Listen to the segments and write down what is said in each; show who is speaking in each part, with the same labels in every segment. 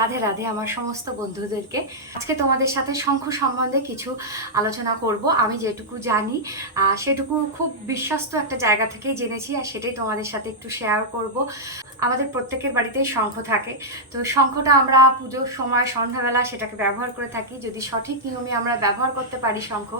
Speaker 1: রাধে রাধে আমার সমস্ত বন্ধুদেরকে। আজকে তোমাদের সাথে শঙ্খ সম্বন্ধে কিছু আলোচনা করব। আমি যেটুকু জানি সেটুকু খুব বিশ্বস্ত একটা জায়গা থেকেই জেনেছি আর সেটাই তোমাদের সাথে একটু শেয়ার করব। আমাদের প্রত্যেকের বাড়িতেই শঙ্খ থাকে। তো শঙ্খটা আমরা পুজোর সময়, সন্ধ্যাবেলা সেটাকে ব্যবহার করে থাকি। যদি সঠিক নিয়মে আমরা ব্যবহার করতে পারি শঙ্খ,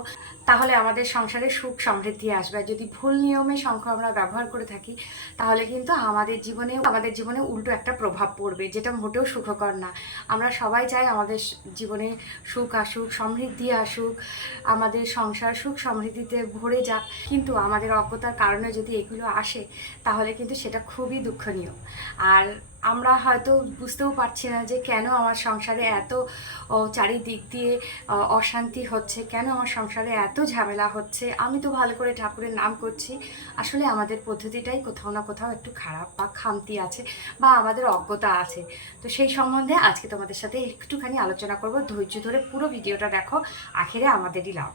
Speaker 1: তাহলে আমাদের সংসারে সুখ সমৃদ্ধি আসবে। যদি ভুল নিয়মে শঙ্খ আমরা ব্যবহার করে থাকি, তাহলে কিন্তু আমাদের জীবনে আমাদের জীবনে উল্টো একটা প্রভাব পড়বে, যেটা মোটেও সুখকর না। আমরা সবাই চাই আমাদের জীবনে সুখ আসুক, সমৃদ্ধি আসুক, আমাদের সংসার সুখ সমৃদ্ধিতে ভরে যাক। কিন্তু আমাদের অজ্ঞতার কারণে যদি এগুলো আসে, তাহলে কিন্তু সেটা খুবই দুঃখনীয়। আর আমরা হয়তো বুঝতেও পারছি না যে কেন আমার সংসারে এত চারিদিক দিয়ে অশান্তি হচ্ছে, কেন আমার সংসারে এত ঝামেলা হচ্ছে। আমি তো ভালো করে ঠাকুরের নাম করছি। আসলে আমাদের পদ্ধতিটাই কোথাও না কোথাও একটু খারাপ বা খামতি আছে বা আমাদের অজ্ঞতা আছে। তো সেই সম্বন্ধে আজকে তোমাদের সাথে একটুখানি আলোচনা করব। ধৈর্য ধরে পুরো ভিডিওটা দেখো। আখেরে আমাদেরই লাভ।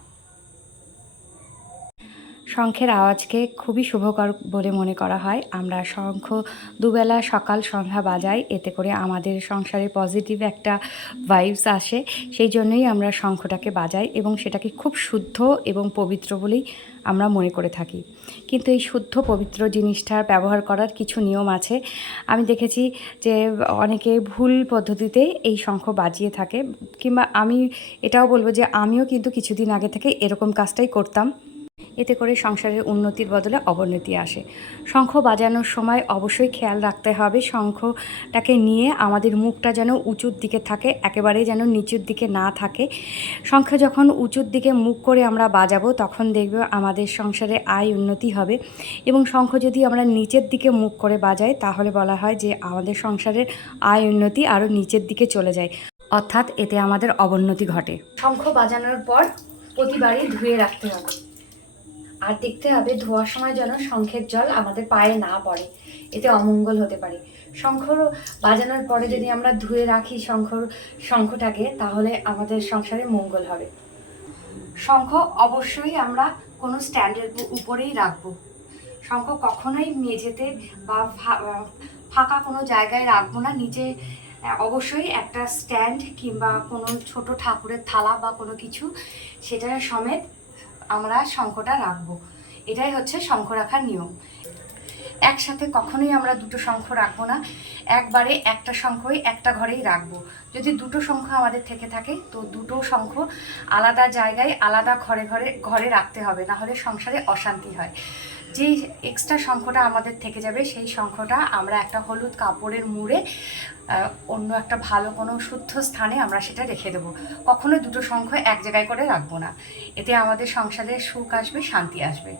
Speaker 1: শঙ্খের আওয়াজকে খুবই শুভকর বলে মনে করা হয়। আমরা শঙ্খ দুবেলা সকাল সন্ধ্যা বাজাই, এতে করে আমাদের সংসারে পজিটিভ একটা ভাইবস আসে। সেই জন্যই আমরা শঙ্খটাকে বাজাই এবং সেটাকে খুব শুদ্ধ এবং পবিত্র বলেই আমরা মনে করে থাকি। কিন্তু এই শুদ্ধ, পবিত্র জিনিসটার ব্যবহার করার কিছু নিয়ম আছে। আমি দেখেছি যে অনেকে ভুল পদ্ধতিতে এই শঙ্খ বাজিয়ে থাকে। কিংবা আমি এটাও বলব যে আমিও কিন্তু কিছুদিন আগে থেকে এরকম কাজটাই করতাম। এতে করে সংসারের উন্নতির বদলে অবনতি আসে। শঙ্খ বাজানোর সময় অবশ্যই খেয়াল রাখতে হবে, শঙ্খটাকে নিয়ে আমাদের মুখটা যেন উঁচুর দিকে থাকে একেবারে যেন নিচুর দিকে না থাকে। শঙ্খ যখন উঁচুর দিকে মুখ করে আমরা বাজাবো, তখন দেখবে আমাদের সংসারে আয় উন্নতি হবে। এবং শঙ্খ যদি আমরা নিচের দিকে মুখ করে বাজাই, তাহলে বলা হয় যে আমাদের সংসারের আয় উন্নতি আরও নিচের দিকে চলে যায়। অর্থাৎ এতে আমাদের অবনতি ঘটে। শঙ্খ বাজানোর পর প্রতিবারই ধুয়ে রাখতে হবে। আর দেখতে হবে ধোয়ার সময় যেন শঙ্খের জল আমাদের পায়ে না পড়ে। এতে অমঙ্গল হতে পারে। শঙ্খ বাজানোর পরে যদি আমরা ধুয়ে রাখি শঙ্খ শঙ্খটাকে, তাহলে আমাদের সংসারে মঙ্গল হবে। শঙ্খ অবশ্যই আমরা কোনো স্ট্যান্ডের উপরেই রাখব। শঙ্খ কখনোই মেঝেতে বা ফাঁকা কোনো জায়গায় রাখব না। নিচে অবশ্যই একটা স্ট্যান্ড কিংবা কোনো ছোট ঠাকুরের থালা বা কোনো কিছু, সেটা সমেত আমরা শঙ্খটা রাখব। এটাই হচ্ছে শঙ্খ রাখার নিয়ম। একসাথে কখনোই আমরা দুটো শঙ্খ রাখব না। একবারে একটা শঙ্খই একটা ঘরেই রাখব। যদি দুটো শঙ্খ আমাদের থেকে থাকে, তো দুটো শঙ্খ আলাদা জায়গায়, আলাদা ঘরে ঘরে ঘরে রাখতে হবে। না হলে সংসারে অশান্তি হয়। যেই এক্সট্রা শঙ্খটা আমাদের থেকে যাবে, সেই শঙ্খটা আমরা একটা হলুদ কাপড়ের মুড়ে অন্য একটা ভালো কোনো শুদ্ধ স্থানে আমরা সেটা রেখে দেবো। কখনোই দুটো শঙ্খ এক জায়গায় করে রাখব না। এতে আমাদের সংসারে সুখ আসবে, শান্তি আসবে।